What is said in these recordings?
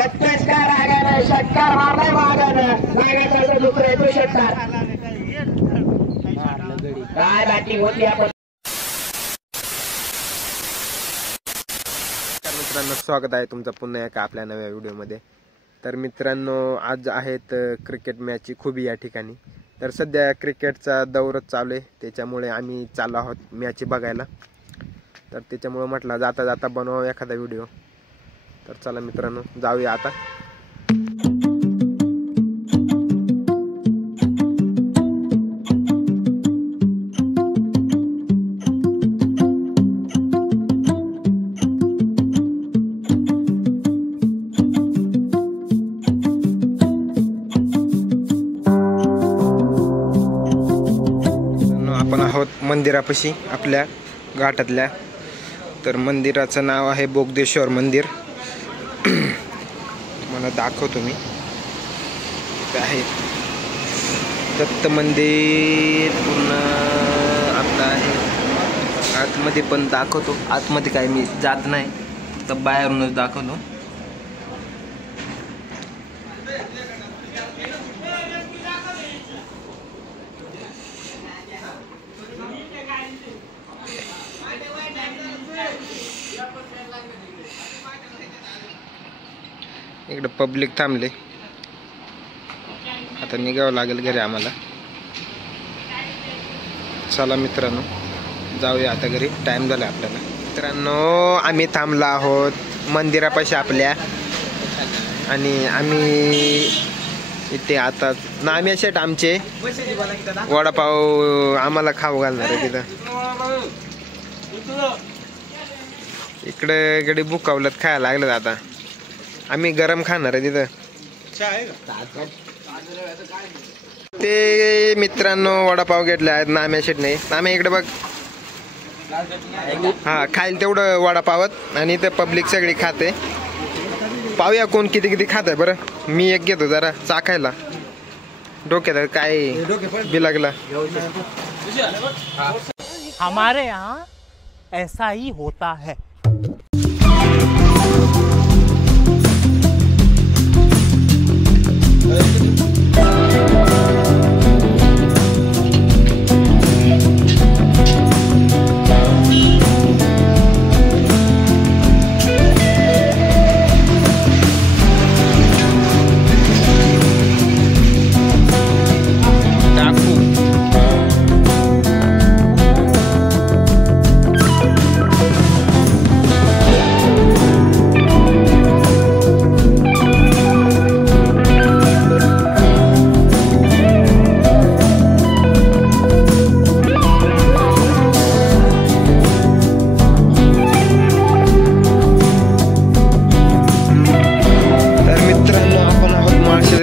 बत्तीस का रागाने षटकार मारलाय वाघानं नागाचा दुसरा येतो षटकार काय बॅटिंग होती आपण. मित्रांनो स्वागत आहे तुमचं पुन्हा एका आपल्या नव्या व्हिडिओमध्ये. तर मित्रांनो आज आहेत क्रिकेट मॅच खूप या ठिकाणी. तर सध्या क्रिकेटचा दौरच चालू आहे त्याच्यामुळे आम्ही चाललो आहोत मॅच बघायला. तर त्याच्यामुळे म्हटलं जाता जाता बनवावं एखादा व्हिडिओ. तर चला मित्रांनो जाऊया आता. आपण आहोत मंदिरापाशी आपल्या घाटातल्या. तर मंदिराचं नाव आहे बोगदेश्वर मंदिर. मला दाखवतो मी. इथे आहे दत्त मंदिर पूर्ण आपलं आहे. आतमध्ये पण दाखवतो. आतमध्ये काय मी जात नाही तर बाहेरूनच दाखवतो. इकडे पब्लिक थांबले. आता निघावं लागेल घरी आम्हाला. चला मित्रांनो जाऊया आता घरी. टाइम झाला आपल्याला. मित्रांनो आम्ही थांबलो आहोत मंदिरापाशी आपल्या. आणि आम्ही इथे आता नाम्या शेट आमचे वडापाव आम्हाला खाऊ घालणार आहे तिथं. इकडे गडी बुकावलत खायला लागलं. आता आम्ही गरम खाणार आहे तिथं. ते मित्रांनो वडापाव घेतले आहेत नाम्या शेटने. नाम्या इकडे बघ. हा खाईल तेवढं वडापावत आणि इथं पब्लिक सगळी खाते. पाहूया कोण किती किती खात आहे. बरं मी एक घेतो जरा चाखायला. डोक्यात काय बिलागला. हमारे यहाँ ऐसा ही होता है.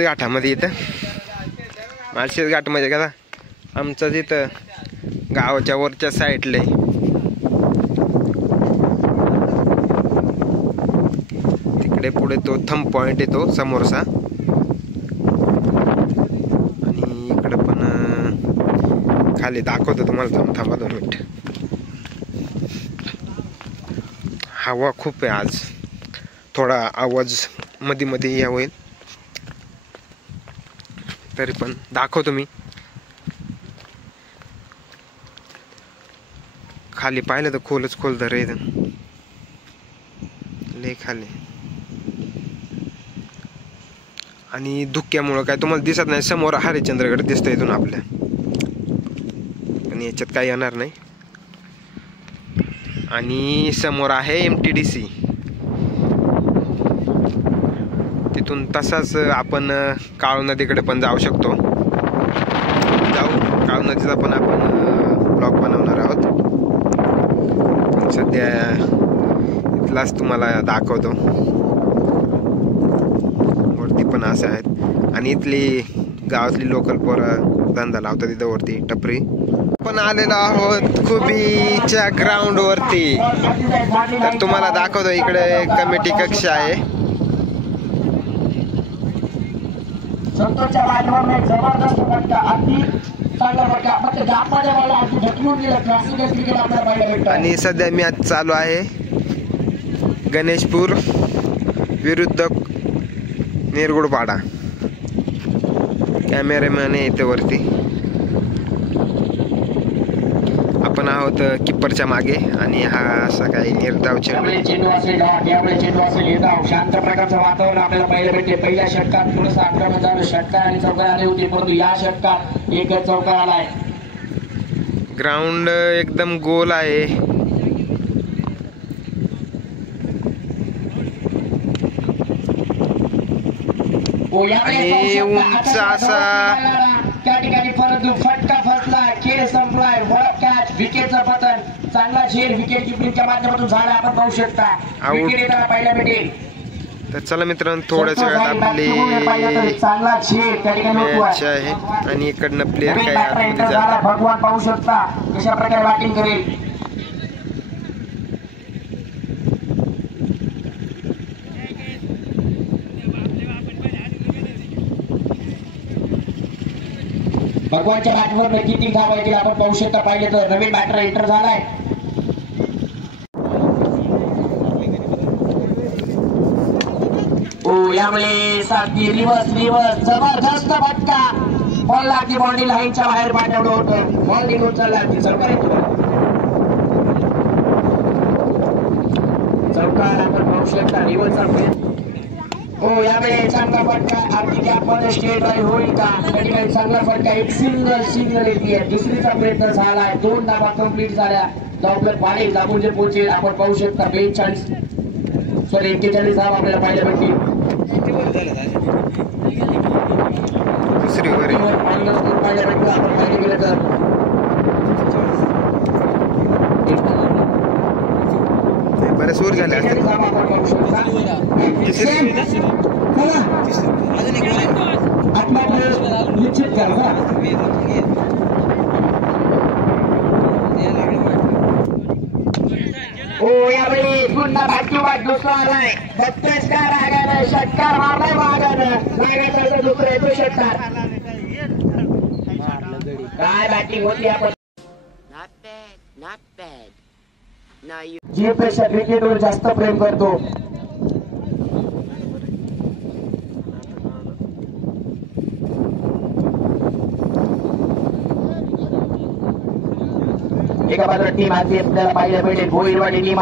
घाटामध्ये इथं माळशेज घाट मध्ये का आमचं तिथं गावाच्या वरच्या साईडला. तिकडे पुढे तो थंब पॉइंट येतो समोरचा. आणि इकडे पण खाली दाखवतो तुम्हाला. थांबा 2 मिनिट. हवा खूप आहे आज. थोडा आवाज मध्ये मध्ये या होईल तरी पण दाखवतो मी. खाली पाहिलं तर खोलच खोल धर आहे लय खाली. आणि धुक्यामुळं काय तुम्हाला दिसत नाही. समोर हरिश्चंद्रगड दिसतं इथून आपल्या. आणि याच्यात काही येणार नाही. आणि समोर आहे MTDC. तिथून तसाच आपण काळू नदीकडे पण जाऊ शकतो. काळू नदीचा पण आपण ब्लॉग बनवणार आहोत. पण सध्या इथलाच तुम्हाला दाखवतो. वरती पण असं आहेत. आणि इथली गावातली लोकल पोरं धंदा लावतात तिथं वरती टपरी. पण आलेलो आहोत खुबीच्या ग्राउंड वरती. तर तुम्हाला दाखवतो इकडे कमिटी कक्ष आहे. संतोषच्या बाजूवर एक जबरदस्त फटका अति चांगला फटका फक्त जापमध्ये मला अति झटकून दिला. क्लासिकल क्रिकेट आपल्याला पाहायला भेटतं. आणि सध्या मॅच चालू आहे गणेशपूर विरुद्ध निरगुडपाडा. कॅमेरामॅन आहे इथे वरती. आपण आहोत किप्परच्या मागे आणि हा असा काही निर्धाव चेंडू. चेंडू असेल यावेळी चेंडू असेल हे धाव. शांत प्रकारचं वातावरण आपल्याला पाहायला भेटते. पहिल्या षटकात थोडंसं आक्रमण झालं, षटकार आणि चौकार आले होते, परंतु या षटकात एकच चौकार आलाय. ग्राउंड एकदम गोल आहे. आणि उंच असा त्या ठिकाणी परंतु फटका फसला, खेळ संपलाय. कॅच, विकेटचं पतन. चांगला झेल विकेट किपरिंगच्या माध्यमातून झाला, आपण पाहू शकता. विकेट येताना पाहायला भेटेल. तर चला मित्रांनो, थोड्याच वेळात आपली चांगला झेल त्या ठिकाणी मॅच आहे आणि इकडनं प्लेअर काय आतमध्ये जातात. भगवान पाहू शकता कशा प्रकारे बॅटिंग करेल. भगवानच्या बॅटवर किती धावा येतील आपण पाहू शकता. पाहिले तर नवीन बॅटर एंटर झालाय. यामुळे सारखी रिवर्स जबरदस्त फटका. बॉल लागली बॉडी लाईनच्या बाहेर पाठवलं होतं. बॉल निघून चालला चौकार आपण पाहू शकता. रिवर्सचा यावेळी चांगला फटका. अगदी गॅपमध्ये स्टेट ड्राईव्ह होईल का? त्या ठिकाणी चांगला फटका. एक सिंगल येते. दुसरीचा प्रयत्न झालाय. 2 धावा कंप्लीट झाल्या. धावकर पाणी दाबून जे पोहोचेल आपण पाहू शकता. 41 धावा आपल्याला पाहायला भेटतील. दुसरी वर पाहायला भेटतो आपण पाहिजे गेलं तर. बरेच वर झाले असतील. निश्चित करा. यावेळी पुन्हा बॅट दुसरा आलाय. षटकार रागानं षटकार मारलाय. मागानं लागायचा दुसरा येतो षटकार. काय बॅटिंग होती आपण. जे पेक्षा क्रिकेटवर जास्त प्रेम करतो. एका बाजूला टीम आधी आपल्याला पाहायला भेटेल. भोईरवाडी टीम